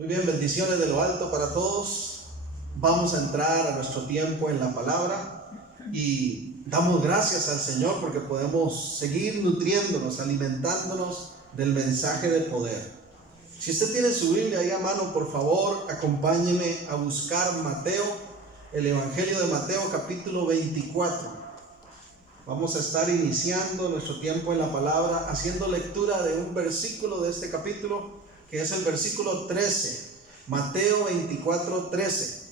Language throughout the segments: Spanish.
Muy bien, bendiciones de lo alto para todos. Vamos a entrar a nuestro tiempo en la palabra y damos gracias al Señor porque podemos seguir nutriéndonos, alimentándonos del mensaje de poder. Si usted tiene su Biblia ahí a mano, por favor, acompáñeme a buscar Mateo, el Evangelio de Mateo, capítulo 24. Vamos a estar iniciando nuestro tiempo en la palabra, haciendo lectura de un versículo de este capítulo, que es el versículo 13, Mateo 24, 13.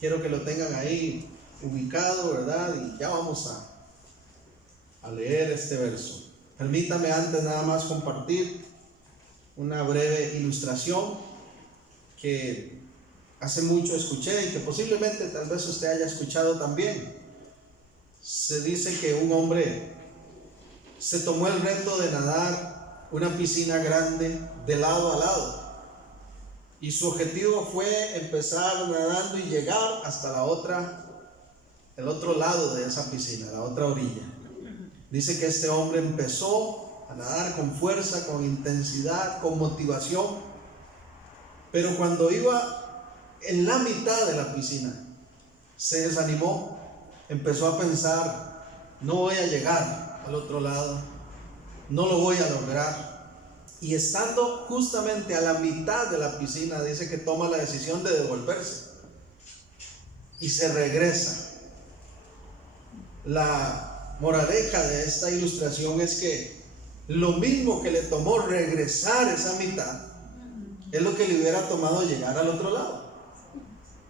Quiero que lo tengan ahí ubicado, ¿verdad? Y ya vamos a leer este verso. Permítame antes nada más compartir una breve ilustración que hace mucho escuché y que posiblemente tal vez usted haya escuchado también. Se dice que un hombre se tomó el reto de nadar una piscina grande de lado a lado. Y su objetivo fue empezar nadando y llegar hasta el otro lado de esa piscina, la otra orilla. Dice que este hombre empezó a nadar con fuerza, con intensidad, con motivación. Pero cuando iba en la mitad de la piscina, se desanimó, empezó a pensar, no voy a llegar al otro lado, no lo voy a lograr. Y estando justamente a la mitad de la piscina, dice que toma la decisión de devolverse y se regresa. La moraleja de esta ilustración es que lo mismo que le tomó regresar esa mitad, es lo que le hubiera tomado llegar al otro lado.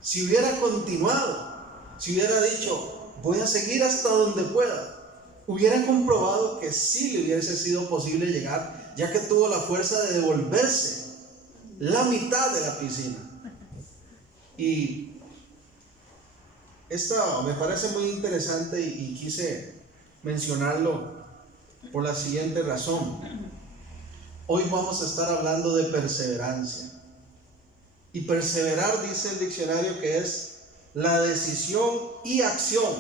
Si hubiera continuado, si hubiera dicho, voy a seguir hasta donde pueda, hubiera comprobado que sí le hubiese sido posible llegar, ya que tuvo la fuerza de devolverse la mitad de la piscina. Y esto me parece muy interesante y quise mencionarlo por la siguiente razón. Hoy vamos a estar hablando de perseverancia. Y perseverar, dice el diccionario, que es la decisión y acción.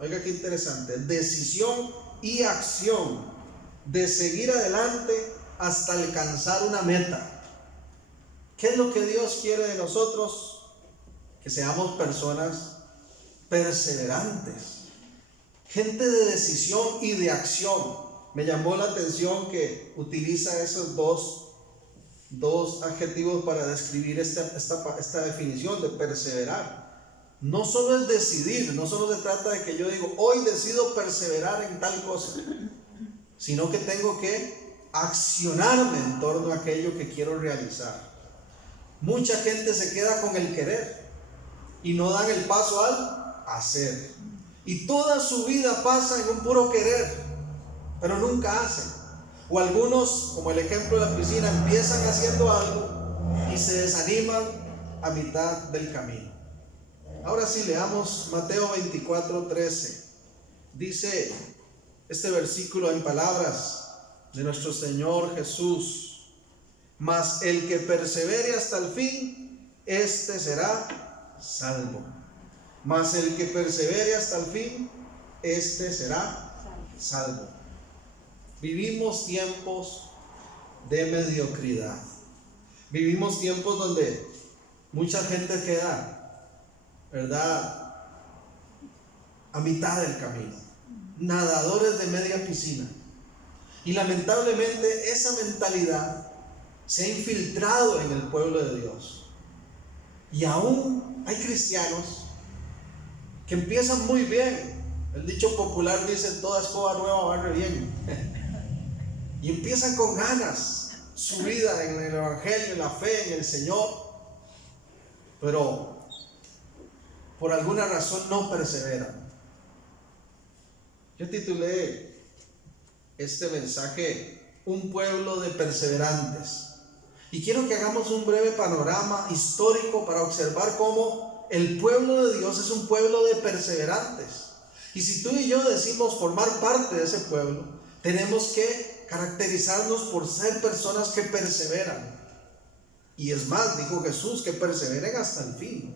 Oiga qué interesante, decisión y acción de seguir adelante hasta alcanzar una meta. ¿Qué es lo que Dios quiere de nosotros? Que seamos personas perseverantes, gente de decisión y de acción. Me llamó la atención que utiliza esos dos adjetivos para describir esta definición de perseverar. No solo es decidir, no solo se trata de que yo digo, hoy decido perseverar en tal cosa, sino que tengo que accionarme en torno a aquello que quiero realizar. Mucha gente se queda con el querer y no dan el paso al hacer. Y toda su vida pasa en un puro querer, pero nunca hacen. O algunos, como el ejemplo de la piscina, empiezan haciendo algo y se desaniman a mitad del camino. Ahora sí, leamos Mateo 24, 13. Dice este versículo en palabras de nuestro Señor Jesús: mas el que persevere hasta el fin, este será salvo. Mas el que persevere hasta el fin, este será salvo. Vivimos tiempos de mediocridad. Vivimos tiempos donde mucha gente queda, ¿verdad?, a mitad del camino, nadadores de media piscina. Y lamentablemente esa mentalidad se ha infiltrado en el pueblo de Dios. Y aún hay cristianos que empiezan muy bien. El dicho popular dice, toda escoba nueva barre bien. Y empiezan con ganas su vida en el Evangelio, en la fe, en el Señor, pero por alguna razón no perseveran. Yo titulé este mensaje Un pueblo de perseverantes, y quiero que hagamos un breve panorama histórico para observar cómo el pueblo de Dios es un pueblo de perseverantes. Y si tú y yo decimos formar parte de ese pueblo, tenemos que caracterizarnos por ser personas que perseveran. Y es más, dijo Jesús, que perseveren hasta el fin.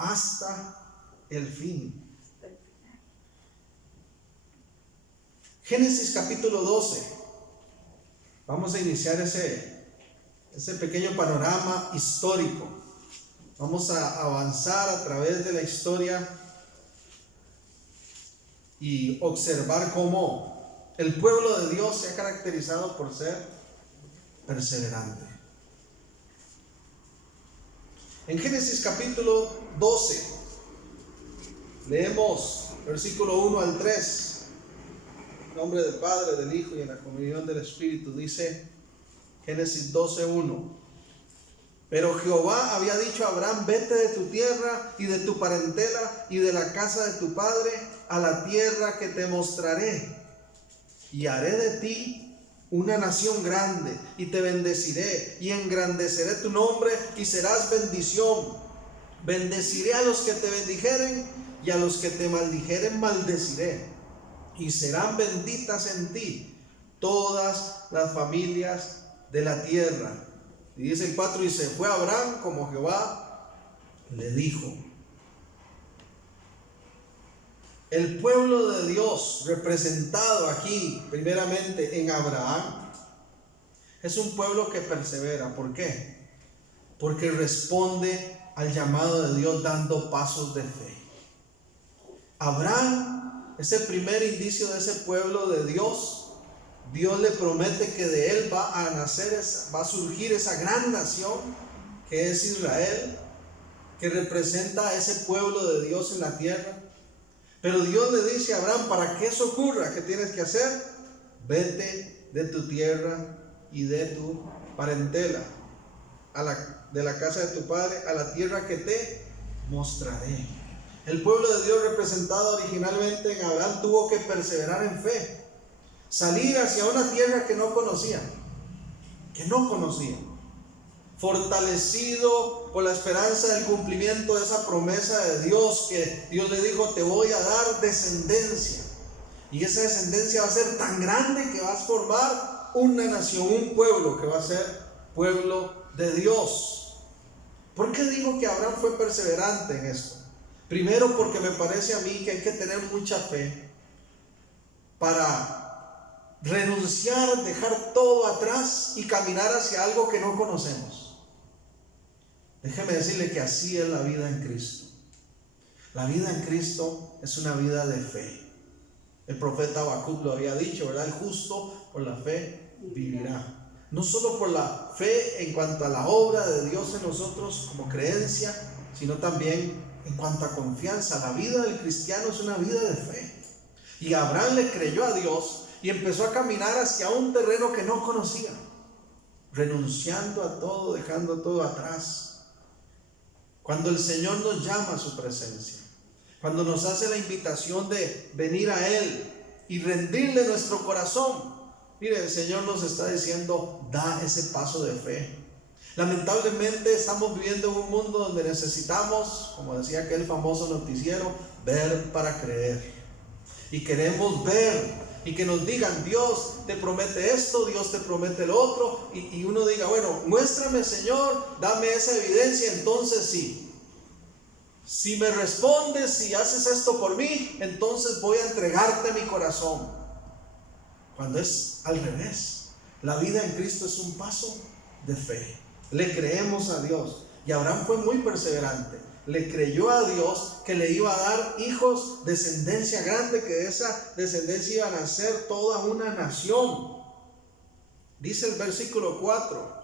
hasta el fin. Génesis capítulo 12. Vamos a iniciar ese pequeño panorama histórico. Vamos a avanzar a través de la historia y observar cómo el pueblo de Dios se ha caracterizado por ser perseverante. En Génesis capítulo 12, leemos versículo 1 al 3. En nombre del Padre, del Hijo y en la comunión del Espíritu, dice Génesis 12:1. Pero Jehová había dicho a Abraham: vete de tu tierra y de tu parentela y de la casa de tu padre a la tierra que te mostraré, y haré de ti una nación grande, y te bendeciré y engrandeceré tu nombre, y serás bendición. Bendeciré a los que te bendijeren, y a los que te maldijeren maldeciré, y serán benditas en ti todas las familias de la tierra. Y dice el 4: y se fue Abraham como Jehová le dijo. El pueblo de Dios, representado aquí primeramente en Abraham, es un pueblo que persevera. ¿Por qué? Porque responde al llamado de Dios dando pasos de fe. Abraham es el primer indicio de ese pueblo de Dios. Dios le promete que de él va a surgir esa gran nación que es Israel, que representa a ese pueblo de Dios en la tierra. Pero Dios le dice a Abraham: para que eso ocurra, ¿qué tienes que hacer? Vete de tu tierra y de tu parentela, de la casa de tu padre, a la tierra que te mostraré. El pueblo de Dios representado originalmente en Abraham tuvo que perseverar en fe, salir hacia una tierra que no conocía, fortalecido por la esperanza del cumplimiento de esa promesa de Dios, que Dios le dijo: te voy a dar descendencia, y esa descendencia va a ser tan grande que vas a formar una nación, un pueblo que va a ser pueblo de Dios. ¿Por qué digo que Abraham fue perseverante en esto? Primero, porque me parece a mí que hay que tener mucha fe para renunciar, dejar todo atrás y caminar hacia algo que no conocemos. Déjeme decirle que así es la vida en Cristo. La vida en Cristo es una vida de fe. El profeta Habacuc lo había dicho, ¿verdad? El justo por la fe vivirá. No solo por la fe en cuanto a la obra de Dios en nosotros como creencia, sino también en cuanto a confianza. La vida del cristiano es una vida de fe. Y Abraham le creyó a Dios y empezó a caminar hacia un terreno que no conocía, renunciando a todo, dejando todo atrás. Cuando el Señor nos llama a su presencia, cuando nos hace la invitación de venir a Él y rendirle nuestro corazón, mire, el Señor nos está diciendo: da ese paso de fe. Lamentablemente estamos viviendo en un mundo donde necesitamos, como decía aquel famoso noticiero, ver para creer. Y queremos ver y que nos digan: Dios te promete esto, Dios te promete lo otro, y uno diga: bueno, muéstrame, Señor, dame esa evidencia, entonces sí. Si me respondes, si haces esto por mí, entonces voy a entregarte mi corazón. Cuando es al revés, la vida en Cristo es un paso de fe. Le creemos a Dios, y Abraham fue muy perseverante. Le creyó a Dios que le iba a dar hijos, descendencia grande, que de esa descendencia iban a ser toda una nación. Dice el versículo 4,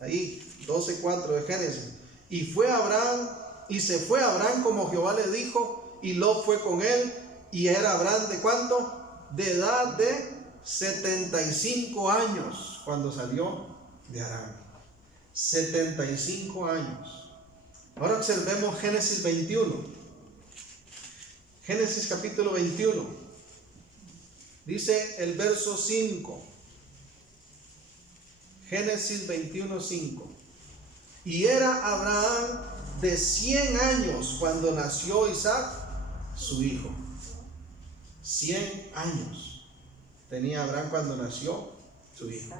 ahí 12:4 de Génesis: y se fue Abraham como Jehová le dijo, y Lot fue con él, y era Abraham ¿de cuánto? De edad de 75 años cuando salió de Harán. 75 años. Ahora observemos Génesis 21. Génesis capítulo 21. Dice el verso 5. Génesis 21:5. Y era Abraham de 100 años cuando nació Isaac, su hijo. 100 años tenía Abraham cuando nació su hijo.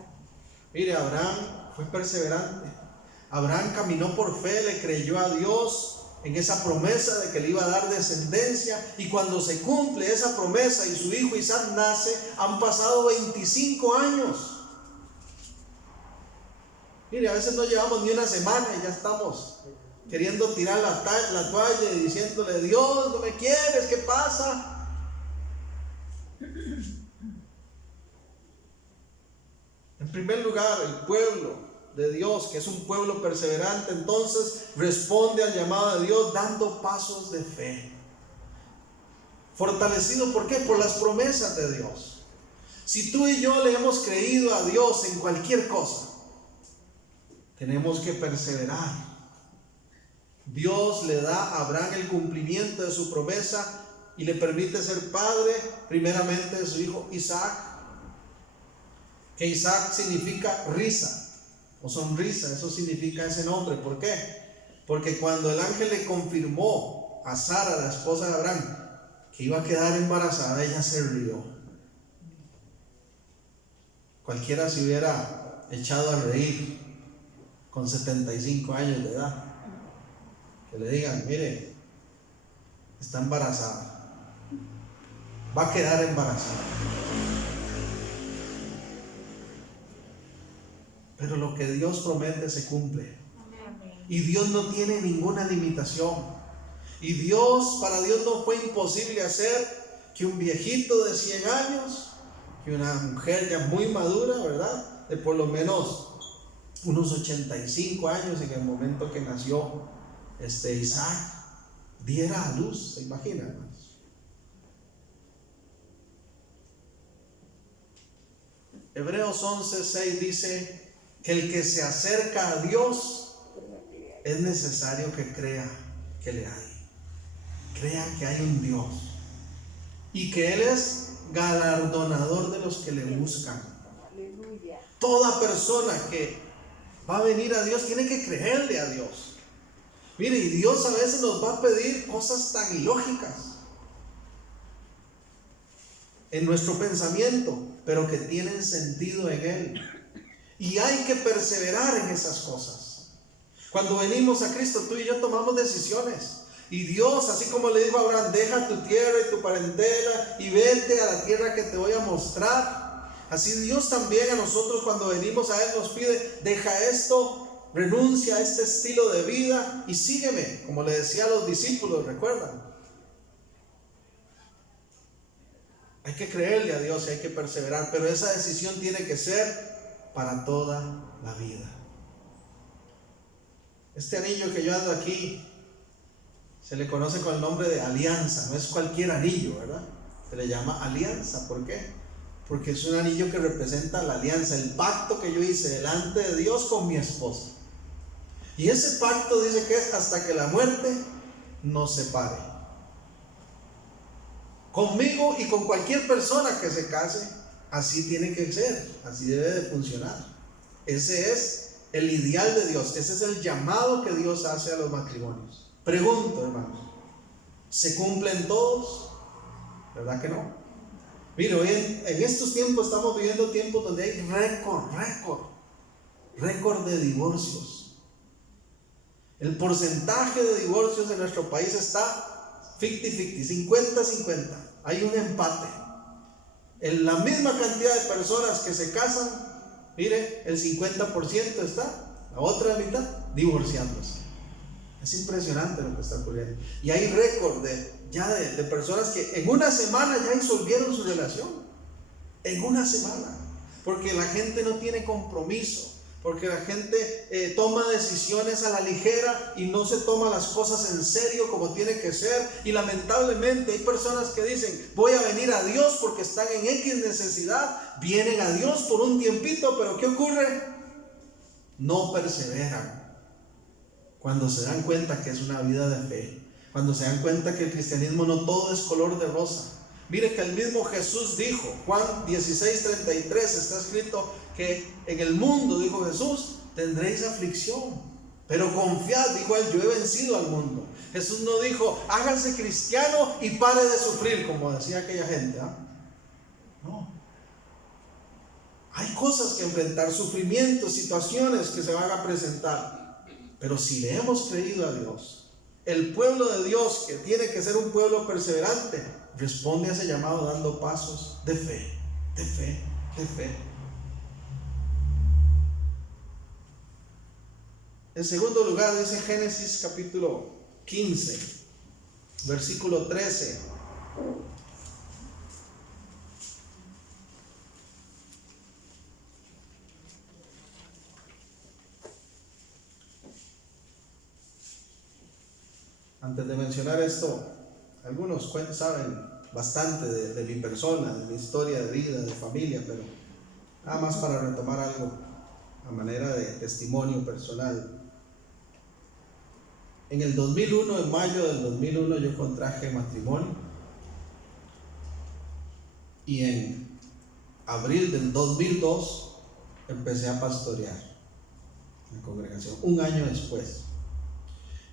Mire, Abraham fue perseverante. Abraham caminó por fe, le creyó a Dios, en esa promesa de que le iba a dar descendencia, y cuando se cumple esa promesa y su hijo Isaac nace, han pasado 25 años. Mire, a veces no llevamos ni una semana y ya estamos queriendo tirar la toalla y diciéndole: Dios, no me quieres, ¿qué pasa? En primer lugar, el pueblo de Dios, que es un pueblo perseverante, entonces responde al llamado de Dios dando pasos de fe. Fortalecido, ¿por qué? Por las promesas de Dios. Si tú y yo le hemos creído a Dios en cualquier cosa, tenemos que perseverar. Dios le da a Abraham el cumplimiento de su promesa y le permite ser padre primeramente de su hijo Isaac, que Isaac significa risa o sonrisa. Eso significa ese nombre. ¿Por qué? Porque cuando el ángel le confirmó a Sara, la esposa de Abraham, que iba a quedar embarazada, ella se rió. Cualquiera se hubiera echado a reír con 75 años de edad. Que le digan: mire, está embarazada, va a quedar embarazada. Pero lo que Dios promete se cumple. Y Dios no tiene ninguna limitación. Y para Dios no fue imposible hacer que un viejito de 100 años, que una mujer ya muy madura, ¿verdad?, de por lo menos unos 85 años en el momento que nació Isaac, diera a luz. ¿Se imaginan, hermanos? Hebreos 11:6 dice que el que se acerca a Dios es necesario que crea que le hay. Crea que hay un Dios y que Él es galardonador de los que le buscan. Toda persona que va a venir a Dios tiene que creerle a Dios. Mire, y Dios a veces nos va a pedir cosas tan ilógicas en nuestro pensamiento, pero que tienen sentido en Él. Y hay que perseverar en esas cosas. Cuando venimos a Cristo, tú y yo tomamos decisiones. Y Dios, así como le dijo a Abraham: deja tu tierra y tu parentela y vete a la tierra que te voy a mostrar. Así Dios también a nosotros, cuando venimos a Él, nos pide: deja esto, renuncia a este estilo de vida y sígueme. Como le decía a los discípulos, ¿recuerdan? Hay que creerle a Dios y hay que perseverar, pero esa decisión tiene que ser para toda la vida. Este anillo que yo ando aquí se le conoce con el nombre de alianza. No es cualquier anillo, ¿verdad? Se le llama alianza. ¿Por qué? Porque es un anillo que representa la alianza, el pacto que yo hice delante de Dios con mi esposa. Y ese pacto dice que es hasta que la muerte nos separe. Conmigo y con cualquier persona que se case, así tiene que ser, así debe de funcionar. Ese es el ideal de Dios, ese es el llamado que Dios hace a los matrimonios. Pregunto, hermanos, ¿se cumplen todos? ¿Verdad que no? Mire, hoy en estos tiempos estamos viviendo tiempos donde hay récord de divorcios. El porcentaje de divorcios en nuestro país está 50-50, 50-50. Hay un empate. En la misma cantidad de personas que se casan, mire, el 50% está, la otra mitad, divorciándose. Es impresionante lo que está ocurriendo. Y hay récord de personas que en una semana ya disolvieron su relación. En una semana. Porque la gente no tiene compromiso. Porque la gente toma decisiones a la ligera y no se toma las cosas en serio como tiene que ser. Y lamentablemente hay personas que dicen: voy a venir a Dios porque están en X necesidad. Vienen a Dios por un tiempito, pero ¿qué ocurre? No perseveran. Cuando se dan cuenta que es una vida de fe, cuando se dan cuenta que el cristianismo no todo es color de rosa. Mire que el mismo Jesús dijo, Juan 16:33 está escrito que en el mundo, dijo Jesús, tendréis aflicción, pero confiad, dijo él, yo he vencido al mundo. Jesús no dijo: hágase cristiano y pare de sufrir, como decía aquella gente, ¿eh? No. Hay cosas que enfrentar, sufrimientos, situaciones que se van a presentar. Pero si le hemos creído a Dios, El pueblo de Dios, que tiene que ser un pueblo perseverante, responde a ese llamado dando pasos de fe, de fe, de fe. En segundo lugar, dice Génesis capítulo 15, versículo 13. Antes de mencionar esto, algunos saben bastante de mi persona, de mi historia de vida, de familia, pero nada más para retomar algo a manera de testimonio personal. En el 2001, en mayo del 2001, yo contraje matrimonio y en abril del 2002 empecé a pastorear la congregación, un año después.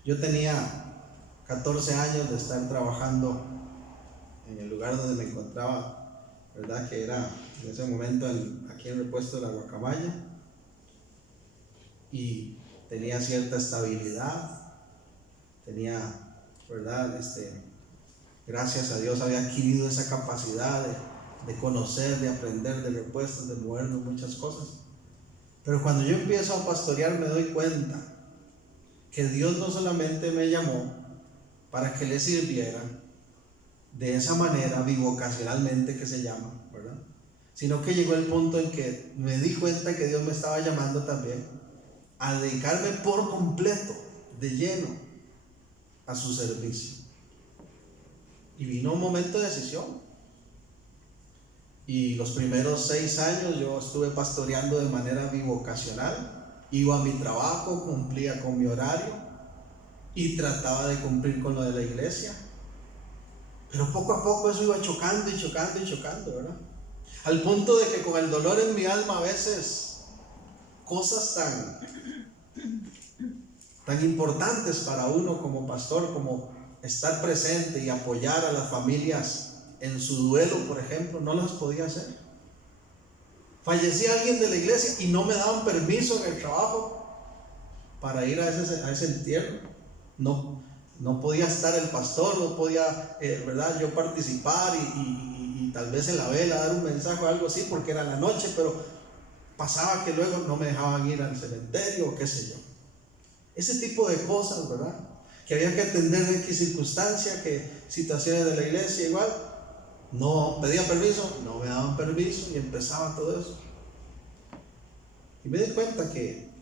Yo tenía 14 años de estar trabajando en el lugar donde me encontraba, ¿verdad? Que era en ese momento aquí en Repuesto de la Guacamaya, y tenía cierta estabilidad, tenía, ¿verdad? Gracias a Dios había adquirido esa capacidad de conocer, de aprender, de repuestos, de movernos muchas cosas. Pero cuando yo empiezo a pastorear me doy cuenta que Dios no solamente me llamó para que le sirviera de esa manera, bivocacionalmente que se llama, ¿verdad? Sino que llegó el punto en que me di cuenta que Dios me estaba llamando también a dedicarme por completo, de lleno, a su servicio. Y vino un momento de decisión. Y los primeros 6 años yo estuve pastoreando de manera bivocacional. Iba a mi trabajo, cumplía con mi horario y trataba de cumplir con lo de la iglesia. Pero poco a poco eso iba chocando y chocando y chocando, ¿verdad? Al punto de que con el dolor en mi alma a veces cosas tan importantes para uno como pastor, como estar presente y apoyar a las familias en su duelo, por ejemplo, no las podía hacer. Fallecía alguien de la iglesia y no me daban permiso en el trabajo para ir a ese entierro. No podía estar el pastor, no podía, ¿verdad?, yo participar y tal vez en la vela dar un mensaje o algo así, porque era la noche, pero pasaba que luego no me dejaban ir al cementerio o qué sé yo. Ese tipo de cosas, ¿verdad?, que había que atender en X circunstancia, que situaciones de la iglesia igual. No pedía permiso, no me daban permiso y empezaba todo eso. Y me di cuenta que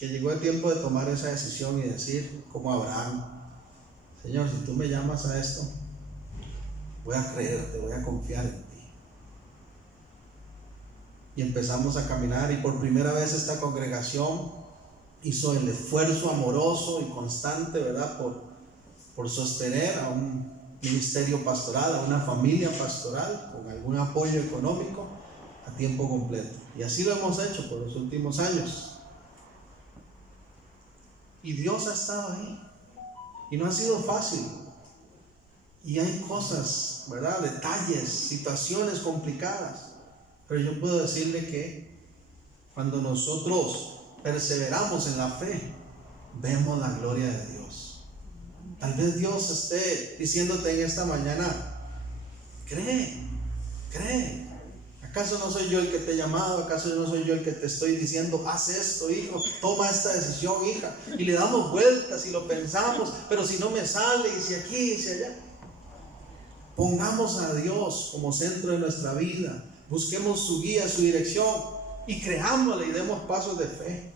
llegó el tiempo de tomar esa decisión y decir, como Abraham: Señor, si tú me llamas a esto, voy a creerte, voy a confiar en ti. Y empezamos a caminar, y por primera vez esta congregación hizo el esfuerzo amoroso y constante, ¿verdad?, por sostener a un ministerio pastoral, a una familia pastoral, con algún apoyo económico a tiempo completo. Y así lo hemos hecho por los últimos años. Y Dios ha estado ahí. Y no ha sido fácil. Y hay cosas, ¿verdad?, detalles, situaciones complicadas. Pero yo puedo decirle que cuando nosotros perseveramos en la fe, vemos la gloria de Dios. Tal vez Dios esté diciéndote en esta mañana: cree. ¿Acaso no soy yo el que te he llamado? ¿Acaso no soy yo el que te estoy diciendo: haz esto, hijo, toma esta decisión, hija? Y le damos vueltas y lo pensamos, pero si no me sale, y si aquí, y si allá. Pongamos a Dios como centro de nuestra vida, busquemos su guía, su dirección, y creámosle y demos pasos de fe,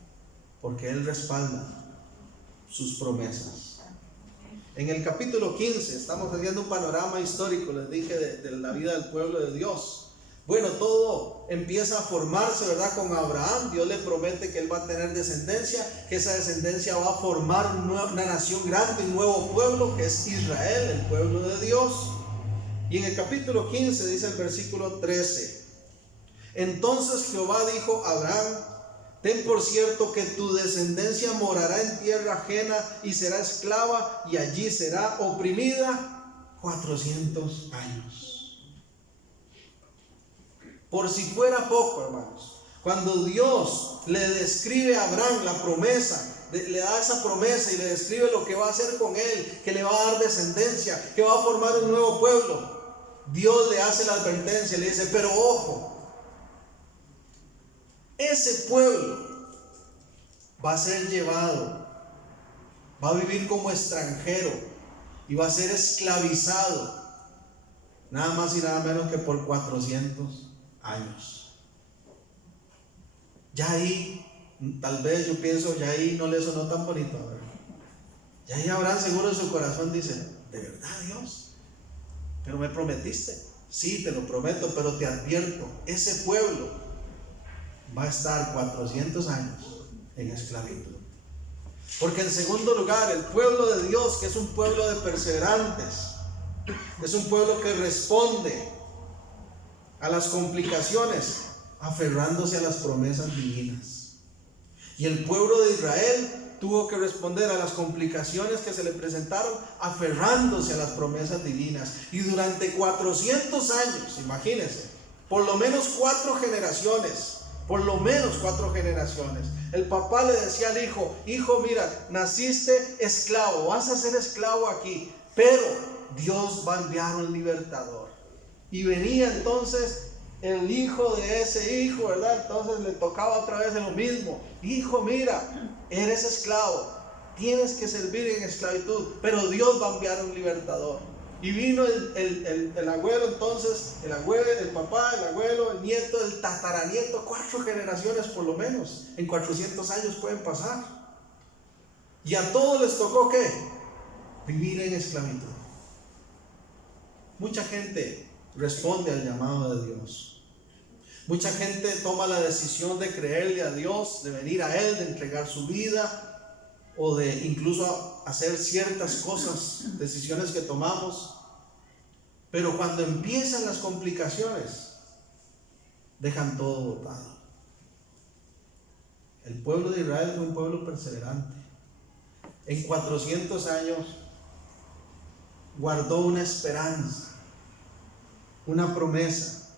porque Él respalda sus promesas. En el capítulo 15 estamos haciendo un panorama histórico, les dije, de la vida del pueblo de Dios. Bueno, todo empieza a formarse, ¿verdad?, con Abraham. Dios le promete que él va a tener descendencia, que esa descendencia va a formar una nación grande, un nuevo pueblo, que es Israel, el pueblo de Dios. Y en el capítulo 15 dice el versículo 13: entonces Jehová dijo a Abraham: ten por cierto que tu descendencia morará en tierra ajena y será esclava, y allí será oprimida 400 años. Por si fuera poco, hermanos, cuando Dios le describe a Abraham la promesa le da esa promesa y le describe lo que va a hacer con él, que le va a dar descendencia, que va a formar un nuevo pueblo, Dios le hace la advertencia, le dice, pero ojo, ese pueblo va a ser llevado, va a vivir como extranjero y va a ser esclavizado, nada más y nada menos que por 400 años. Ya ahí, tal vez yo pienso, ya ahí no le sonó tan bonito, ¿verdad? Ya ahí Abraham seguro en su corazón dice, ¿de verdad, Dios? ¿Pero me prometiste? Sí, te lo prometo, pero te advierto, ese pueblo va a estar 400 años en esclavitud. Porque en segundo lugar, el pueblo de Dios, que es un pueblo de perseverantes, es un pueblo que responde a las complicaciones aferrándose a las promesas divinas. Y el pueblo de Israel tuvo que responder a las complicaciones que se le presentaron aferrándose a las promesas divinas. Y durante 400 años, imagínense, por lo menos 4 generaciones, el papá le decía al hijo, hijo, mira, naciste esclavo, vas a ser esclavo aquí, pero Dios va a enviar un libertador. Y venía entonces el hijo de ese hijo, ¿verdad? Entonces le tocaba otra vez lo mismo. Hijo, mira, eres esclavo, tienes que servir en esclavitud, pero Dios va a enviar un libertador. Y vino el abuelo entonces, el papá, el abuelo, el nieto, el tataranieto, 4 generaciones por lo menos, en 400 años pueden pasar. Y a todos les tocó ¿qué? Vivir en esclavitud. Mucha gente responde al llamado de Dios. Mucha gente toma la decisión de creerle a Dios, de venir a Él, de entregar su vida, o de incluso hacer ciertas cosas, decisiones que tomamos. Pero cuando empiezan las complicaciones, dejan todo botado. El pueblo de Israel fue un pueblo perseverante. En 400 años guardó una esperanza, una promesa,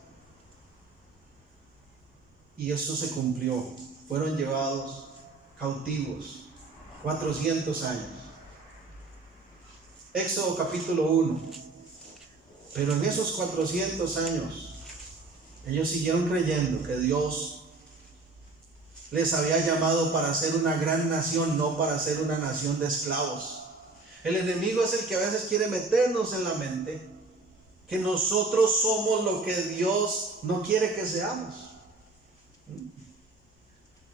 y eso se cumplió. Fueron llevados cautivos 400 años. Éxodo capítulo 1. Pero en esos 400 años ellos siguieron creyendo que Dios les había llamado para ser una gran nación, no para ser una nación de esclavos. El enemigo es el que a veces quiere meternos en la mente que nosotros somos lo que Dios no quiere que seamos.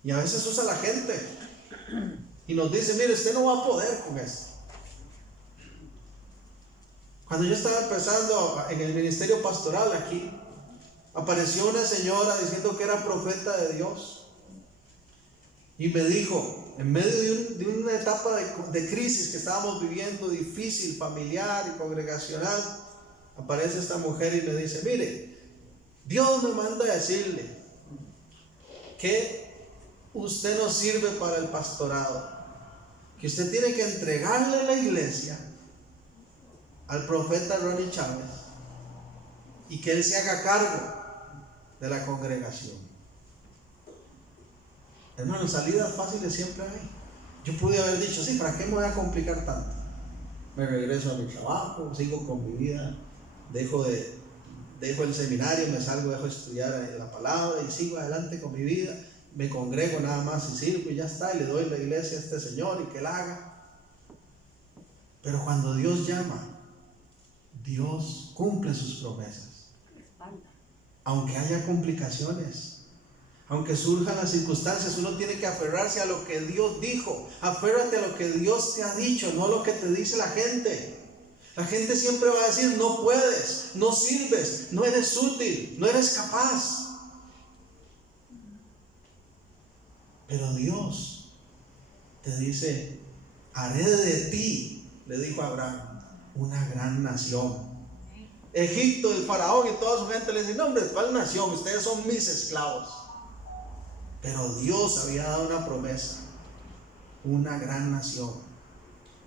Y a veces usa la gente y nos dice, mire, usted no va a poder con esto. Cuando yo estaba empezando en el ministerio pastoral aquí, apareció una señora diciendo que era profeta de Dios. Y me dijo, en medio de una etapa de crisis que estábamos viviendo, difícil, familiar y congregacional, aparece esta mujer y me dice, mire, Dios me manda a decirle que usted no sirve para el pastorado, que usted tiene que entregarle la iglesia al profeta Ronnie Chávez y que él se haga cargo de la congregación. Hermano, salidas fáciles siempre hay. Yo pude haber dicho, sí, ¿para qué me voy a complicar tanto? Me regreso a mi trabajo, sigo con mi vida, dejo el seminario, me salgo, dejo de estudiar la palabra y sigo adelante con mi vida, me congrego nada más y sirvo y ya está, y le doy la iglesia a este señor y que él haga. Pero cuando Dios llama, Dios cumple sus promesas. Aunque haya complicaciones, aunque surjan las circunstancias, uno tiene que aferrarse a lo que Dios dijo. Aférrate a lo que Dios te ha dicho, no a lo que te dice la gente. La gente siempre va a decir, no puedes, no sirves, no eres útil, no eres capaz. Pero Dios te dice, haré de ti, le dijo a Abraham, una gran nación. Egipto, el faraón y toda su gente le dicen, no hombre, ¿cuál nación? Ustedes son mis esclavos. Pero Dios había dado una promesa, una gran nación.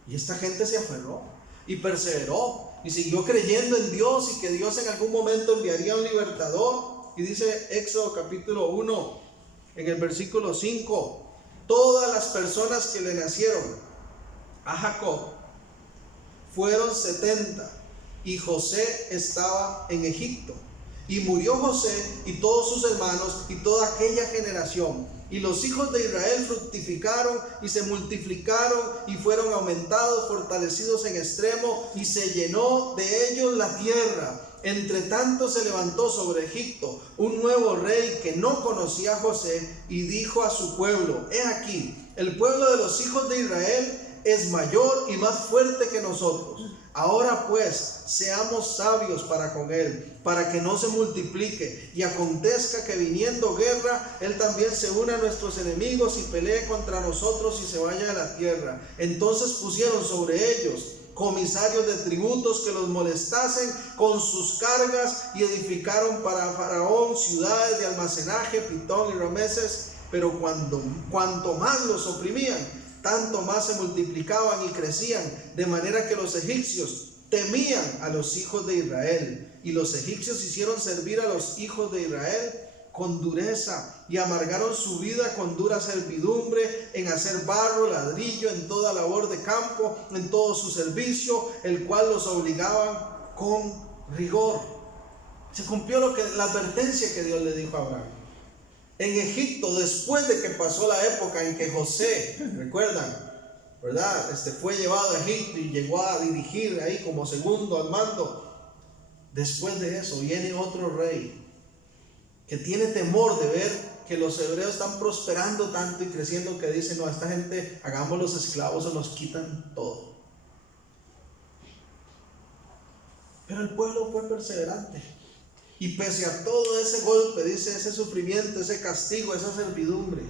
Y esta gente se aferró y perseveró y siguió creyendo en Dios y que Dios en algún momento enviaría un libertador. Y dice Éxodo capítulo 1 en el versículo 5, Todas las personas que le nacieron a Jacob fueron 70, y José estaba en Egipto. Y murió José y todos sus hermanos y toda aquella generación. Y los hijos de Israel fructificaron y se multiplicaron y fueron aumentados, fortalecidos en extremo, y se llenó de ellos la tierra. Entre tanto se levantó sobre Egipto un nuevo rey que no conocía a José, y dijo a su pueblo: he aquí, el pueblo de los hijos de Israel es mayor y más fuerte que nosotros. Ahora pues, seamos sabios para con él, para que no se multiplique, y acontezca que viniendo guerra, él también se una a nuestros enemigos y pelee contra nosotros y se vaya de la tierra. Entonces pusieron sobre ellos comisarios de tributos que los molestasen con sus cargas, y edificaron para Faraón ciudades de almacenaje, Pitón y Rameses. Pero cuanto más los oprimían, tanto más se multiplicaban y crecían, de manera que los egipcios temían a los hijos de Israel. Y los egipcios hicieron servir a los hijos de Israel con dureza, y amargaron su vida con dura servidumbre, en hacer barro, ladrillo, en toda labor de campo, en todo su servicio, el cual los obligaban con rigor. Se cumplió la advertencia que Dios le dijo a Abraham. En Egipto, después de que pasó la época en que José, recuerdan, ¿verdad? Fue llevado a Egipto y llegó a dirigir ahí como segundo al mando. Después de eso viene otro rey que tiene temor de ver que los hebreos están prosperando tanto y creciendo, que dice: no, a esta gente hagámoslos esclavos o nos quitan todo. Pero el pueblo fue perseverante. Y pese a todo ese golpe, dice, ese sufrimiento, ese castigo, esa servidumbre,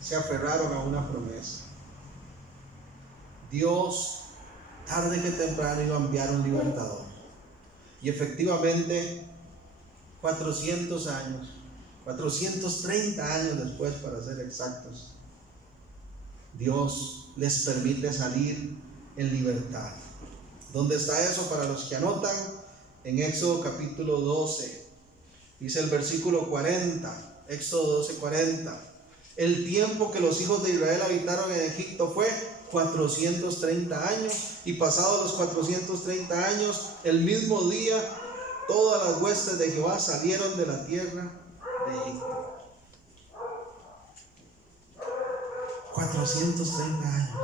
se aferraron a una promesa. Dios, tarde que temprano, iba a enviar un libertador. Y efectivamente, 430 años después, para ser exactos, Dios les permite salir en libertad. ¿Dónde está eso para los que anotan? En Éxodo capítulo 12, dice el versículo 40, Éxodo 12, 40. El tiempo que los hijos de Israel habitaron en Egipto fue 430 años, y pasados los 430 años, el mismo día, todas las huestes de Jehová salieron de la tierra de Egipto. 430 años.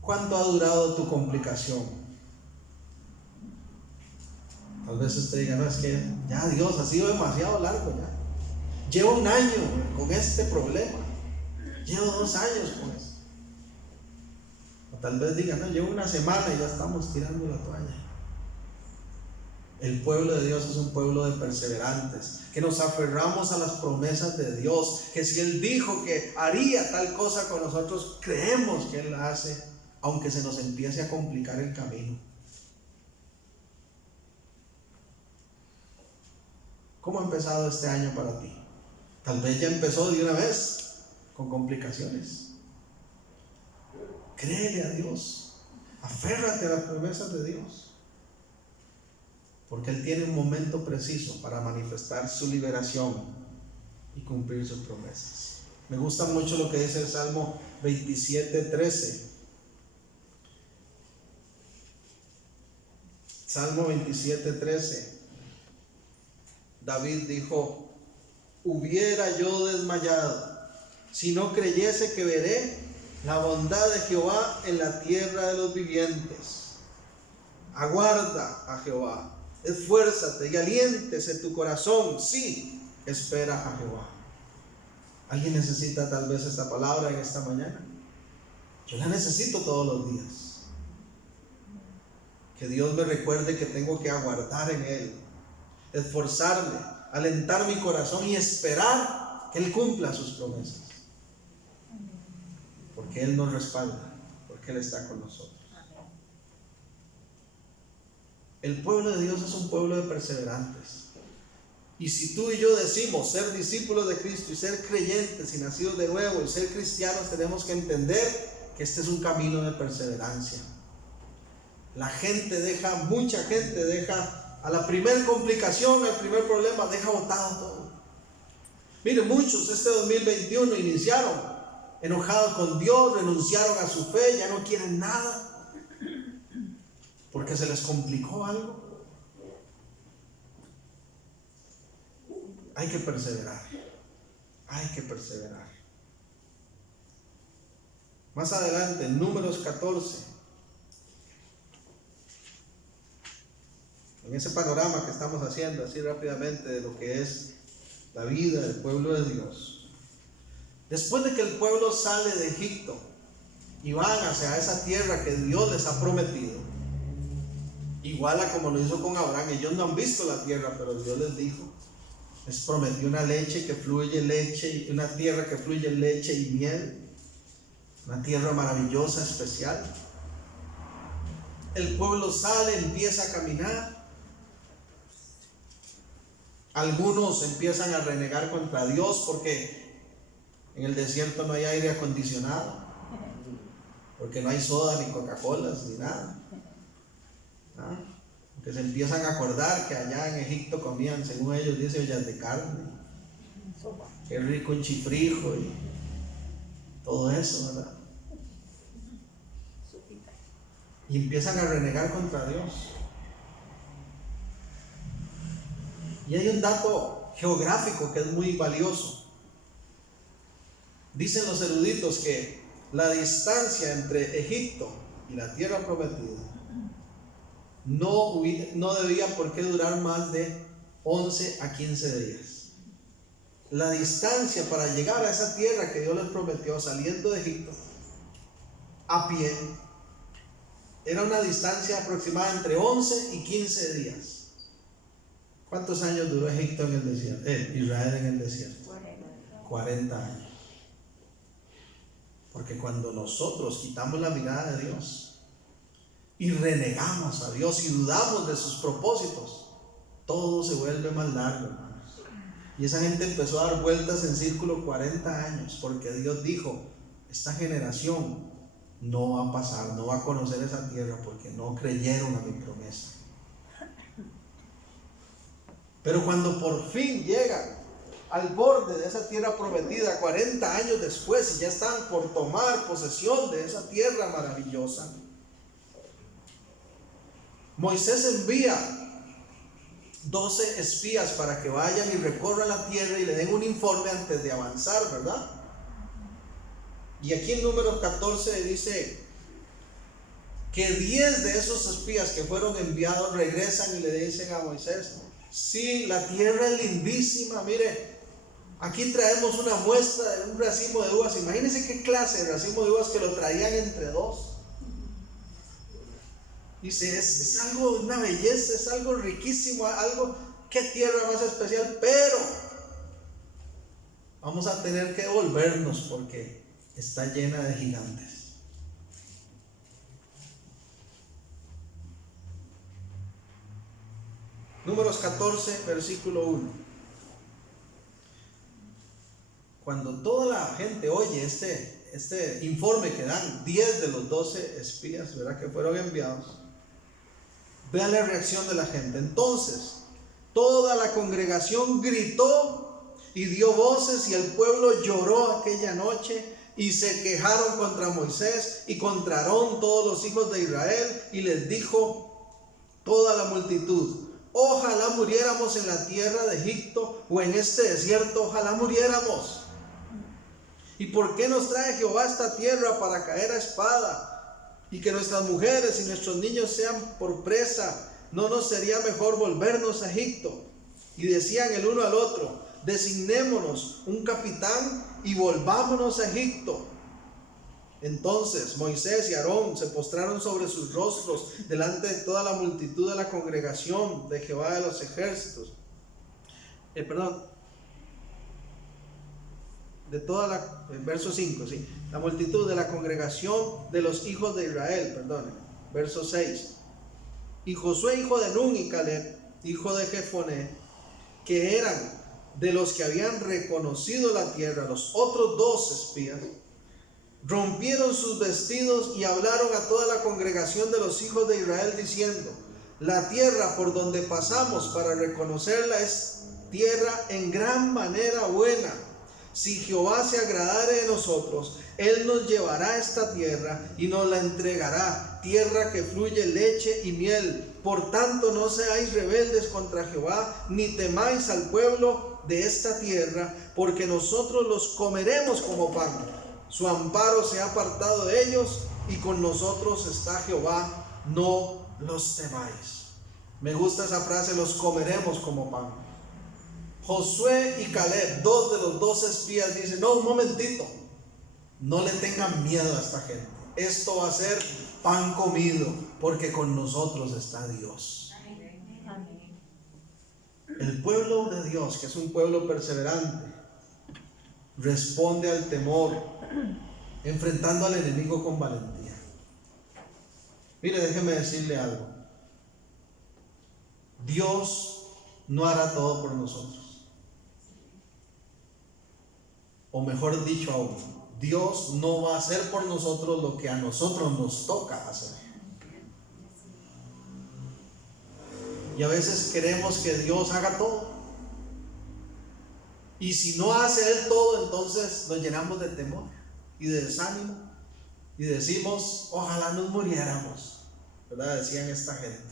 ¿Cuánto ha durado tu complicación? Tal vez usted diga: no, es que ya Dios, ha sido demasiado largo ya. Llevo un año con este problema. Llevo 2 años con eso. O tal vez diga: no, llevo una semana y ya estamos tirando la toalla. El pueblo de Dios es un pueblo de perseverantes, que nos aferramos a las promesas de Dios, que si Él dijo que haría tal cosa con nosotros, creemos que Él la hace, aunque se nos empiece a complicar el camino. ¿Cómo ha empezado este año para ti? Tal vez ya empezó de una vez con complicaciones. Créele a Dios, aférrate a las promesas de Dios, porque Él tiene un momento preciso para manifestar su liberación y cumplir sus promesas. Me gusta mucho lo que dice el Salmo 27:13. Salmo 27:13. David dijo: hubiera yo desmayado si no creyese que veré la bondad de Jehová en la tierra de los vivientes. Aguarda a Jehová, esfuérzate y aliéntese tu corazón. Sí, espera a Jehová. ¿Alguien necesita tal vez esta palabra en esta mañana? Yo la necesito todos los días. Que Dios me recuerde que tengo que aguardar en Él, esforzarme, alentar mi corazón y esperar que Él cumpla sus promesas. Porque Él nos respalda, porque Él está con nosotros. El pueblo de Dios es un pueblo de perseverantes. Y si tú y yo decimos ser discípulos de Cristo y ser creyentes y nacidos de nuevo y ser cristianos, tenemos que entender que este es un camino de perseverancia. Mucha gente deja a la primer complicación, al primer problema, deja botado todo. Mire, muchos este 2021 iniciaron enojados con Dios, renunciaron a su fe, ya no quieren nada, porque se les complicó algo. Hay que perseverar, hay que perseverar. Más adelante, en Números 14, en ese panorama que estamos haciendo así rápidamente de lo que es la vida del pueblo de Dios, después de que el pueblo sale de Egipto y van hacia esa tierra que Dios les ha prometido, igual a como lo hizo con Abraham, ellos no han visto la tierra, pero Dios les dijo, les prometió una una tierra que fluye leche y miel, una tierra maravillosa, especial. El pueblo sale, empieza a caminar. Algunos empiezan a renegar contra Dios porque en el desierto no hay aire acondicionado, porque no hay soda ni Coca-Colas ni nada. Porque se empiezan a acordar que allá en Egipto comían, según ellos, 10 ollas de carne. Qué rico un chifrijo y todo eso, ¿verdad? Y empiezan a renegar contra Dios. Y hay un dato geográfico que es muy valioso. Dicen los eruditos que la distancia entre Egipto y la tierra prometida no debía por qué durar más de 11 a 15 días. La distancia para llegar a esa tierra que Dios les prometió saliendo de Egipto a pie era una distancia aproximada entre 11 y 15 días. ¿Cuántos años duró Egipto en el desierto? Israel en el desierto. 40 años. Porque cuando nosotros quitamos la mirada de Dios y renegamos a Dios y dudamos de sus propósitos, todo se vuelve más largo, hermanos. Y esa gente empezó a dar vueltas en círculo 40 años, porque Dios dijo, esta generación no va a pasar, no va a conocer esa tierra porque no creyeron a mi promesa. Pero cuando por fin llegan al borde de esa tierra prometida, 40 años después, y ya están por tomar posesión de esa tierra maravillosa, Moisés envía 12 espías para que vayan y recorran la tierra y le den un informe antes de avanzar, ¿verdad? Y aquí en Números 14 dice que 10 de esos espías que fueron enviados regresan y le dicen a Moisés, sí, la tierra es lindísima, mire, aquí traemos una muestra de un racimo de uvas. Imagínense qué clase de racimo de uvas que lo traían entre dos. Dice, es algo, una belleza, es algo riquísimo, algo, qué tierra más especial, pero vamos a tener que devolvernos porque está llena de gigantes. Números 14, versículo 1. Cuando toda la gente oye este informe que dan 10 de los 12 espías, ¿verdad?, que fueron enviados, vean la reacción de la gente. Entonces, toda la congregación gritó y dio voces, y el pueblo lloró aquella noche, y se quejaron contra Moisés y contra Aarón todos los hijos de Israel, y les dijo toda la multitud, ojalá muriéramos en la tierra de Egipto o en este desierto, ojalá muriéramos. ¿Y por qué nos trae Jehová esta tierra para caer a espada? Y que nuestras mujeres y nuestros niños sean por presa. ¿No nos sería mejor volvernos a Egipto? Y decían el uno al otro, designémonos un capitán y volvámonos a Egipto. Entonces Moisés y Aarón se postraron sobre sus rostros delante de toda la multitud de la congregación de Jehová de los ejércitos. Verso 5, ¿sí? La multitud de la congregación de los hijos de Israel, verso 6. Y Josué, hijo de Nun, y Caleb, hijo de Jefoné, que eran de los que habían reconocido la tierra, los otros 2 espías, rompieron sus vestidos y hablaron a toda la congregación de los hijos de Israel diciendo, La tierra por donde pasamos para reconocerla es tierra en gran manera buena. Si Jehová se agradare de nosotros, Él nos llevará a esta tierra y nos la entregará, tierra que fluye leche y miel. Por tanto, no seáis rebeldes contra Jehová, ni temáis al pueblo de esta tierra, porque nosotros los comeremos como pan. Su amparo se ha apartado de ellos, y con nosotros está Jehová, no los temáis. Me gusta esa frase, los comeremos como pan. Josué y Caleb, dos de los 12 espías, dicen: no, un momentito, no le tengan miedo a esta gente. Esto va a ser pan comido, porque con nosotros está Dios. El pueblo de Dios, que es un pueblo perseverante, responde al temor, enfrentando al enemigo con valentía. Mire, déjeme decirle algo. Dios no hará todo por nosotros. O mejor dicho aún, Dios no va a hacer por nosotros lo que a nosotros nos toca hacer. Y a veces queremos que Dios haga todo. Y si no hace Él todo, entonces nos llenamos de temor y de desánimo. Y decimos: ojalá nos muriéramos, ¿verdad? Decían esta gente.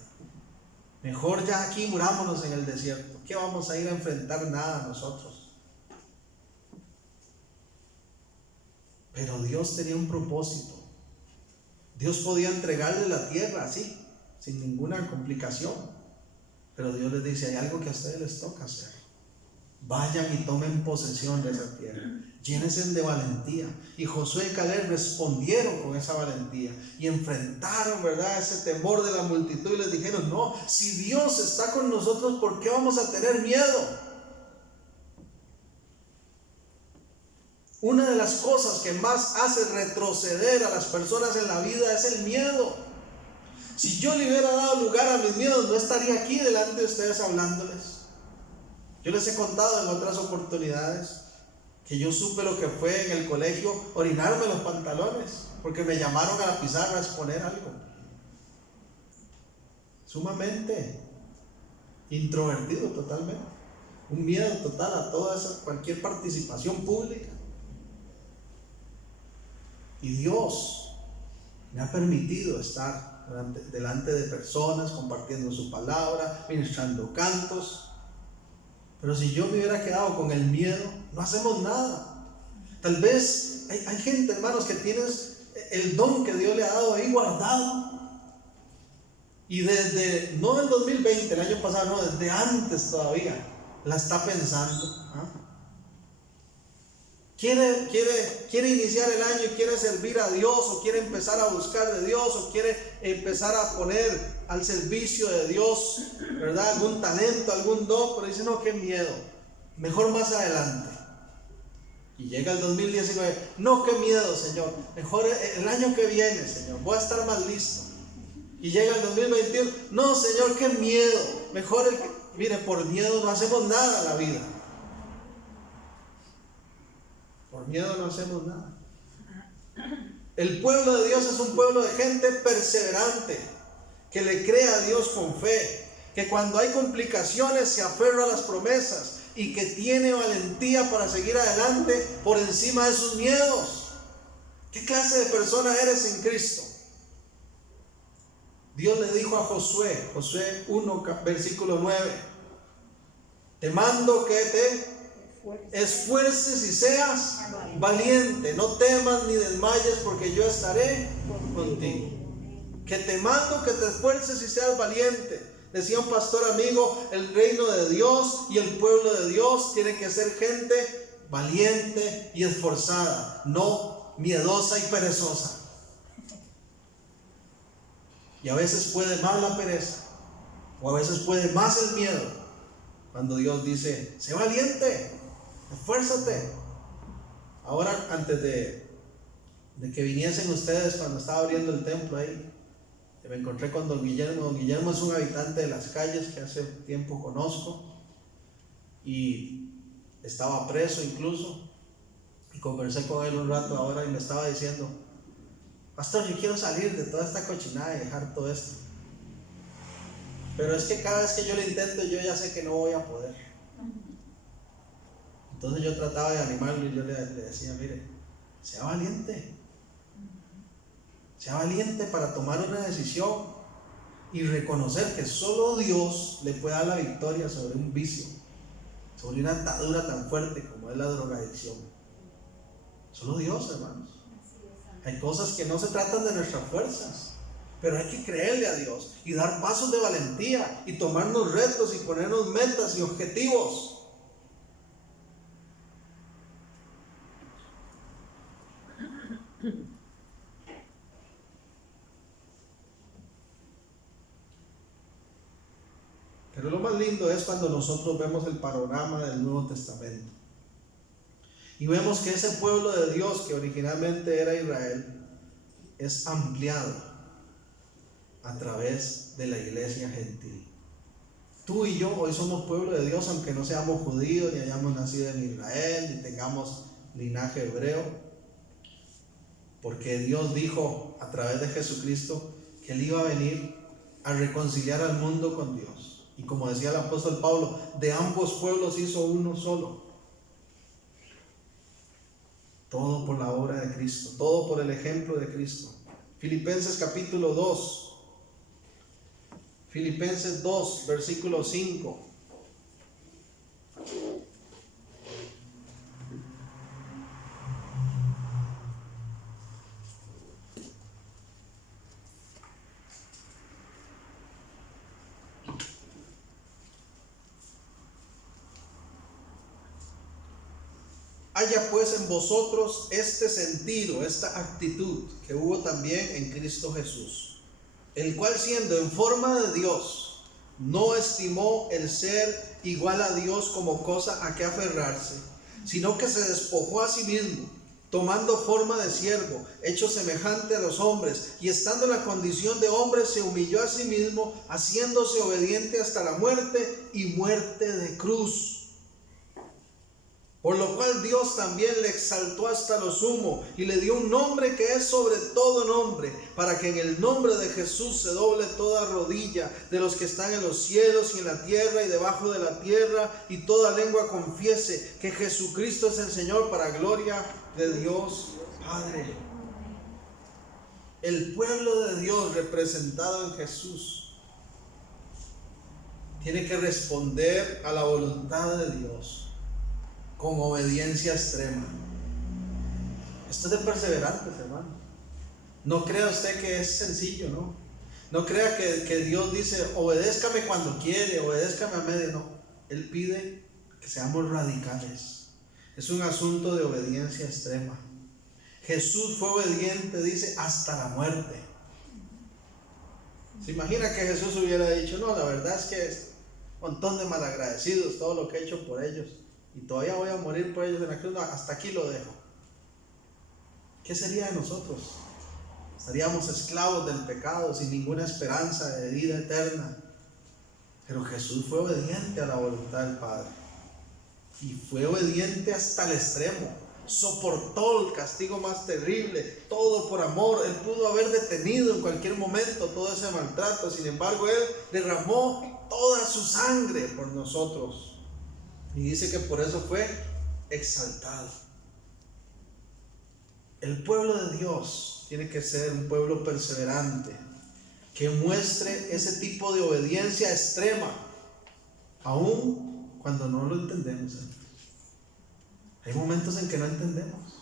Mejor ya aquí murámonos en el desierto. ¿Qué vamos a ir a enfrentar nada nosotros? Pero Dios tenía un propósito. Dios podía entregarle la tierra así, sin ninguna complicación. Pero Dios les dice: hay algo que a ustedes les toca hacer. Vayan y tomen posesión de esa tierra. Llénense de valentía. Y Josué y Caleb respondieron con esa valentía y enfrentaron, ¿verdad?, ese temor de la multitud, y les dijeron: no, si Dios está con nosotros, ¿por qué vamos a tener miedo? Una de las cosas que más hace retroceder a las personas en la vida es el miedo. Si yo le hubiera dado lugar a mis miedos, no estaría aquí delante de ustedes hablándoles. Yo les he contado en otras oportunidades que yo supe lo que fue en el colegio orinarme los pantalones, porque me llamaron a la pizarra a exponer algo. Sumamente introvertido totalmente. Un miedo total a toda esa, cualquier participación pública. Y Dios me ha permitido estar delante de personas, compartiendo su palabra, ministrando cantos. Pero si yo me hubiera quedado con el miedo, no hacemos nada. Tal vez hay gente, hermanos, que tienes el don que Dios le ha dado ahí guardado. Y desde, no el 2020, el año pasado, no, desde antes todavía, la está pensando. Quiere iniciar el año y quiere servir a Dios, o quiere empezar a buscar de Dios, o quiere empezar a poner al servicio de Dios, ¿verdad?, algún talento, algún don, pero dice: no, qué miedo, mejor más adelante. Y llega el 2019, no, qué miedo, Señor, mejor el año que viene, Señor, voy a estar más listo. Y llega el 2021, no, Señor, qué miedo, mejor mire, por miedo no hacemos nada en la vida. Por miedo no hacemos nada. El pueblo de Dios es un pueblo de gente perseverante, que le cree a Dios con fe, que cuando hay complicaciones se aferra a las promesas y que tiene valentía para seguir adelante por encima de sus miedos. ¿Qué clase de persona eres en Cristo? Dios le dijo a Josué 1, versículo 9: te mando que te esfuerces y seas valiente, no temas ni desmayes, porque yo estaré contigo. Que te mando que te esfuerces y seas valiente. Decía un pastor amigo: el reino de Dios y el pueblo de Dios tiene que ser gente valiente y esforzada, no miedosa y perezosa. Y a veces puede más la pereza, o a veces puede más el miedo, cuando Dios dice: sé valiente, esfuérzate. Ahora, antes de que viniesen ustedes, cuando estaba abriendo el templo ahí, me encontré con don Guillermo. Don Guillermo es un habitante de las calles que hace tiempo conozco, y estaba preso incluso, y conversé con él un rato ahora, y me estaba diciendo: pastor, yo quiero salir de toda esta cochinada y dejar todo esto. pero es que cada vez que yo lo intento yo ya sé que no voy a poder. Entonces yo trataba de animarlo y yo le decía, mire, sea valiente para tomar una decisión y reconocer que solo Dios le puede dar la victoria sobre un vicio, sobre una atadura tan fuerte como es la drogadicción. Solo Dios, hermanos. Hay cosas que no se tratan de nuestras fuerzas, pero hay que creerle a Dios y dar pasos de valentía y tomarnos retos y ponernos metas y objetivos. Pero lo más lindo es cuando nosotros vemos el panorama del Nuevo Testamento y vemos que ese pueblo de Dios que originalmente era Israel es ampliado a través de la iglesia gentil. Tú y yo hoy somos pueblo de Dios, aunque no seamos judíos, ni hayamos nacido en Israel, ni tengamos linaje hebreo, porque Dios dijo a través de Jesucristo que Él iba a venir a reconciliar al mundo con Dios. Y como decía el apóstol Pablo, de ambos pueblos hizo uno solo. Todo por la obra de Cristo, todo por el ejemplo de Cristo. Filipenses capítulo 2. Filipenses 2, versículo 5. Haya pues en vosotros este sentido, esta actitud que hubo también en Cristo Jesús, el cual siendo en forma de Dios, no estimó el ser igual a Dios como cosa a que aferrarse, sino que se despojó a sí mismo, tomando forma de siervo, hecho semejante a los hombres, y estando en la condición de hombre, se humilló a sí mismo, haciéndose obediente hasta la muerte y muerte de cruz. Por lo cual Dios también le exaltó hasta lo sumo y le dio un nombre que es sobre todo nombre, para que en el nombre de Jesús se doble toda rodilla de los que están en los cielos y en la tierra y debajo de la tierra, y toda lengua confiese que Jesucristo es el Señor, para gloria de Dios Padre. El pueblo de Dios representado en Jesús tiene que responder a la voluntad de Dios con obediencia extrema. Esto es de perseverantes, hermano. No crea usted que es sencillo, ¿no? No crea que Dios dice, obedézcame cuando quiere, obedézcame a medio, no. Él pide que seamos radicales. Es un asunto de obediencia extrema. Jesús fue obediente, dice, hasta la muerte. ¿Se imagina que Jesús hubiera dicho, no, la verdad es que es un montón de malagradecidos, todo lo que he hecho por ellos, y todavía voy a morir por ellos en la cruz? No, hasta aquí lo dejo. ¿Qué sería de nosotros? Estaríamos esclavos del pecado, sin ninguna esperanza de vida eterna. Pero Jesús fue obediente a la voluntad del Padre, y fue obediente hasta el extremo. Soportó el castigo más terrible, todo por amor. Él pudo haber detenido en cualquier momento todo ese maltrato, sin embargo Él derramó toda su sangre por nosotros. Y dice que por eso fue exaltado. El pueblo de Dios tiene que ser un pueblo perseverante, que muestre ese tipo de obediencia extrema, aun cuando no lo entendemos. Hay momentos en que no entendemos,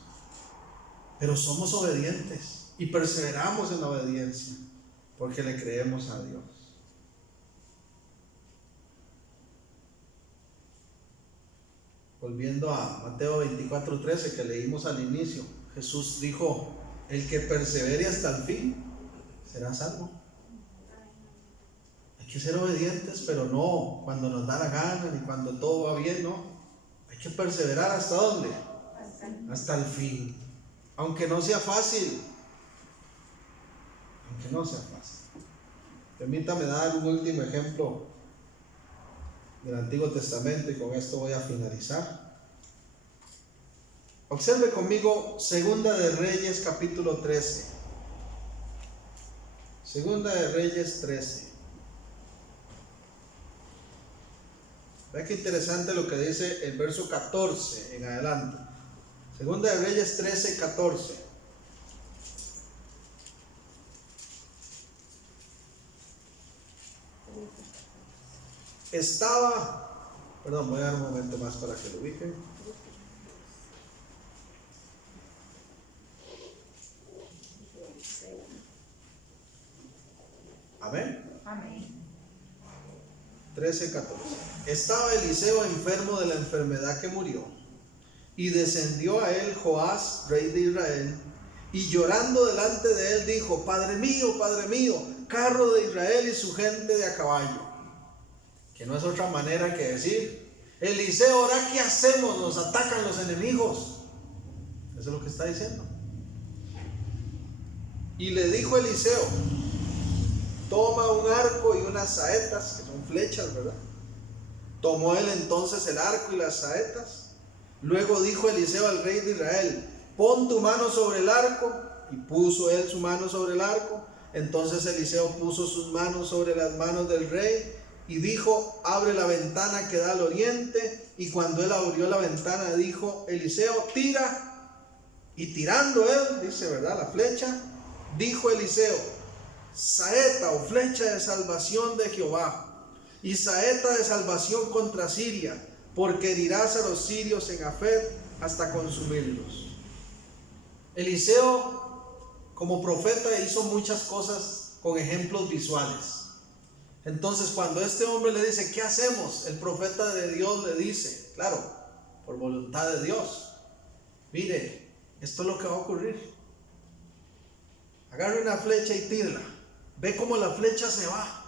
pero somos obedientes y perseveramos en la obediencia porque le creemos a Dios. Volviendo a Mateo 24:13 que leímos al inicio, Jesús dijo, el que persevere hasta el fin será salvo. Hay que ser obedientes, pero no cuando nos da la gana ni cuando todo va bien, no. Hay que perseverar ¿hasta dónde? Hasta el fin. Aunque no sea fácil. Aunque no sea fácil. Permítame dar un último ejemplo del Antiguo Testamento y con esto voy a finalizar. Observe conmigo Segunda de Reyes capítulo 13. Segunda de Reyes 13. Vea qué interesante lo que dice el verso 14 en adelante. Segunda de Reyes 13, 14. Voy a dar un momento más para que lo ubiquen. Amén. Amén. 13, 14. Estaba Eliseo enfermo de la enfermedad que murió, y descendió a él Joás, rey de Israel, y llorando delante de él dijo: Padre mío, carro de Israel y su gente de a caballo. Que no es otra manera que decir: Eliseo, ahora qué hacemos, nos atacan los enemigos. Eso es lo que está diciendo. Y le dijo Eliseo: toma un arco y unas saetas, que son flechas, ¿verdad? Tomó él entonces el arco y las saetas. Luego dijo Eliseo al rey de Israel: pon tu mano sobre el arco. Y puso él su mano sobre el arco. Entonces Eliseo puso sus manos sobre las manos del rey y dijo: abre la ventana que da al oriente. Y cuando él abrió la ventana, dijo Eliseo: tira. Y tirando él, dice, ¿verdad?, la flecha, dijo Eliseo: saeta o flecha de salvación de Jehová, y saeta de salvación contra Siria, porque herirás a los sirios en Afed hasta consumirlos. Eliseo, como profeta, hizo muchas cosas con ejemplos visuales. Entonces, cuando este hombre le dice: ¿qué hacemos?, el profeta de Dios le dice, claro, por voluntad de Dios: mire, esto es lo que va a ocurrir. Agarre una flecha y tírala. Ve cómo la flecha se va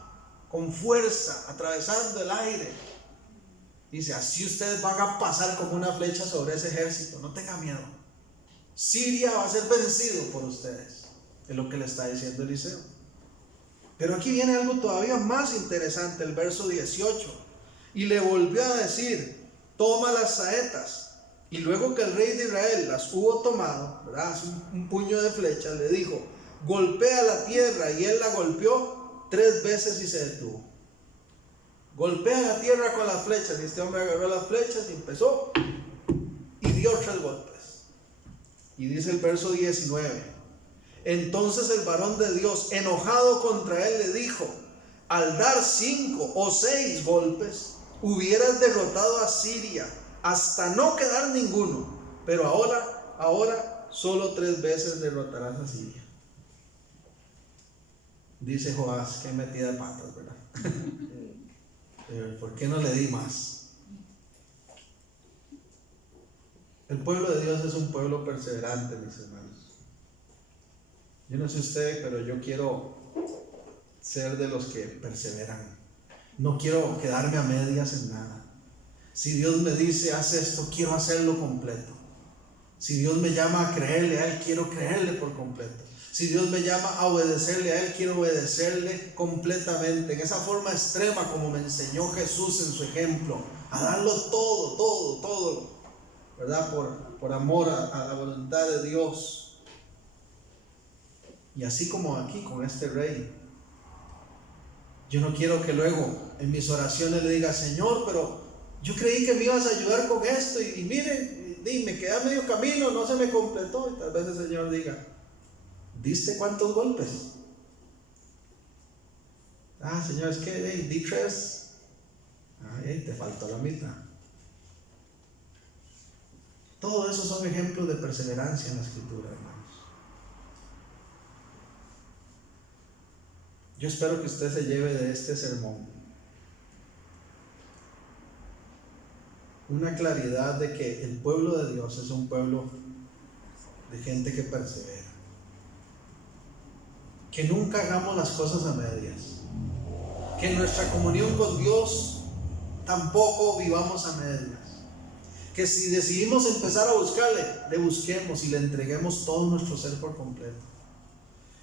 con fuerza, atravesando el aire. Dice: así ustedes van a pasar como una flecha sobre ese ejército. No tenga miedo. Siria va a ser vencido por ustedes. Es lo que le está diciendo Eliseo. Pero aquí viene algo todavía más interesante, el verso 18. Y le volvió a decir: toma las saetas. Y luego que el rey de Israel las hubo tomado, ¿verdad?, un puño de flechas, le dijo: golpea la tierra. Y él la golpeó 3 veces y se detuvo. Golpea la tierra con las flechas. Y este hombre agarró las flechas y empezó y dio 3 golpes. Y dice el verso 19: entonces el varón de Dios, enojado contra él, le dijo: al dar 5 o 6 golpes, hubieras derrotado a Siria hasta no quedar ninguno, pero ahora solo 3 veces derrotarás a Siria. Dice Joás: qué metida de patas, ¿verdad? ¿Por qué no le di más? El pueblo de Dios es un pueblo perseverante, mis hermanos. Yo no sé usted, pero yo quiero ser de los que perseveran. No quiero quedarme a medias en nada. Si Dios me dice: haz esto, quiero hacerlo completo. Si Dios me llama a creerle a Él, quiero creerle por completo. Si Dios me llama a obedecerle a Él, quiero obedecerle completamente, en esa forma extrema como me enseñó Jesús en su ejemplo, a darlo todo, ¿verdad? Por amor a la voluntad de Dios. Y así como aquí con este rey, yo no quiero que luego en mis oraciones le diga: Señor, pero yo creí que me ibas a ayudar con esto y mire, me quedé a medio camino, no se me completó. Y tal vez el Señor diga: ¿diste cuántos golpes? Señor, es que di 3. Te faltó la mitad. Todo eso son ejemplos de perseverancia en la Escritura, hermanos. Yo espero que usted se lleve de este sermón una claridad de que el pueblo de Dios es un pueblo de gente que persevera. Que nunca hagamos las cosas a medias. Que en nuestra comunión con Dios tampoco vivamos a medias. Que si decidimos empezar a buscarle, le busquemos y le entreguemos todo nuestro ser por completo.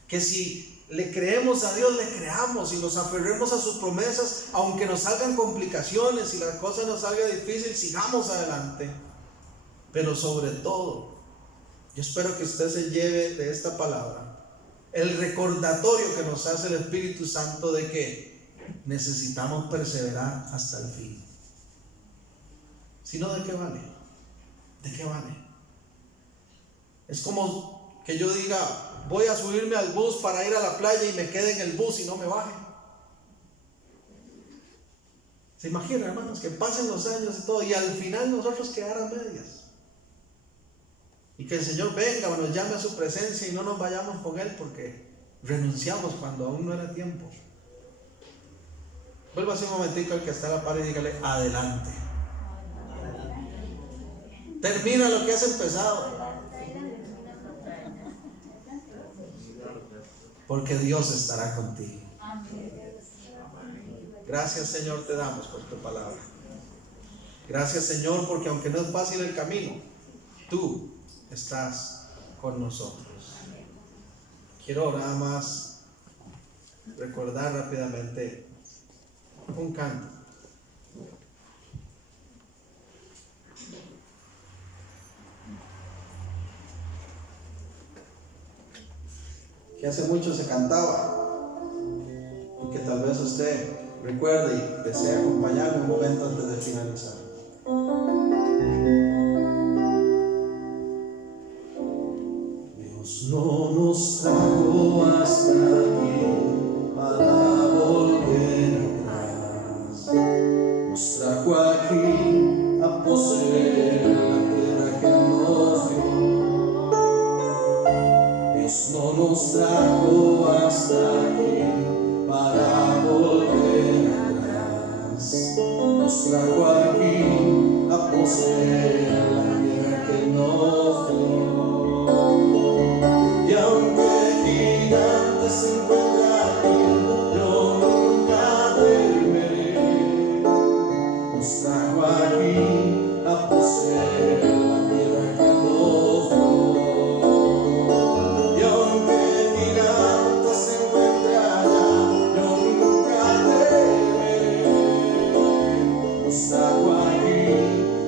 Que si le creemos a Dios, le creamos y nos aferremos a sus promesas, aunque nos salgan complicaciones y la cosa nos salga difícil, sigamos adelante. Pero sobre todo, yo espero que usted se lleve de esta palabra el recordatorio que nos hace el Espíritu Santo de que necesitamos perseverar hasta el fin. Si no, ¿de qué vale? ¿De qué vale? Es como que yo diga, voy a subirme al bus para ir a la playa y me quede en el bus y no me baje. ¿Se imaginan, hermanos, que pasen los años y todo y al final nosotros quedar a medias? Y que el Señor venga o nos llame a su presencia y no nos vayamos con Él porque renunciamos cuando aún no era tiempo. Vuelva así un momentico al que está a la par y dígale, adelante. Termina lo que has empezado. Porque Dios estará contigo. Gracias, Señor, te damos por tu palabra. Gracias, Señor, porque aunque no es fácil el camino, tú estás con nosotros. Quiero nada más recordar rápidamente un canto. Que hace mucho se cantaba y que tal vez usted recuerde y desee acompañarme un momento antes de finalizar. Dios no nos trajo hasta aquí para volver atrás. Nos trajo aquí a poseer la tierra que nos dio. Dios no nos trajo hasta aquí para volver atrás. Nos trajo aquí a poseer la tierra que nos dio. Y aunque gigantes se encuentren aquí, yo nunca temeré. Nos trajo aquí a poseer la tierra que nos dio. Y aunque gigantes se encuentren allá, yo nunca temeré. Nos trajo aquí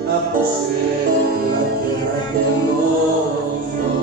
a poseer la tierra que nos dio.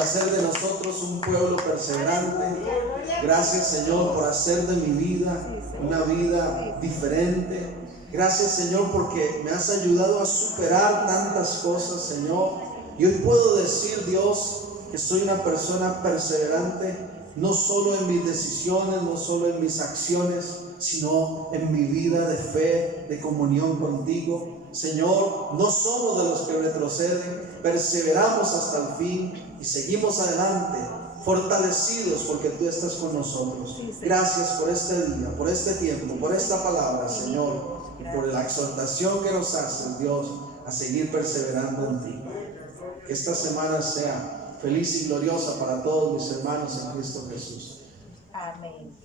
Hacer de nosotros un pueblo perseverante. Gracias, Señor, por hacer de mi vida una vida diferente. Gracias, Señor, porque me has ayudado a superar tantas cosas, Señor. Y hoy puedo decir, Dios, que soy una persona perseverante, no solo en mis decisiones, no solo en mis acciones, sino en mi vida de fe, de comunión contigo. Señor, no somos de los que retroceden, perseveramos hasta el fin y seguimos adelante, fortalecidos porque tú estás con nosotros. Gracias por este día, por este tiempo, por esta palabra, Señor, y por la exhortación que nos haces, Dios, a seguir perseverando en ti. Que esta semana sea feliz y gloriosa para todos mis hermanos en Cristo Jesús. Amén.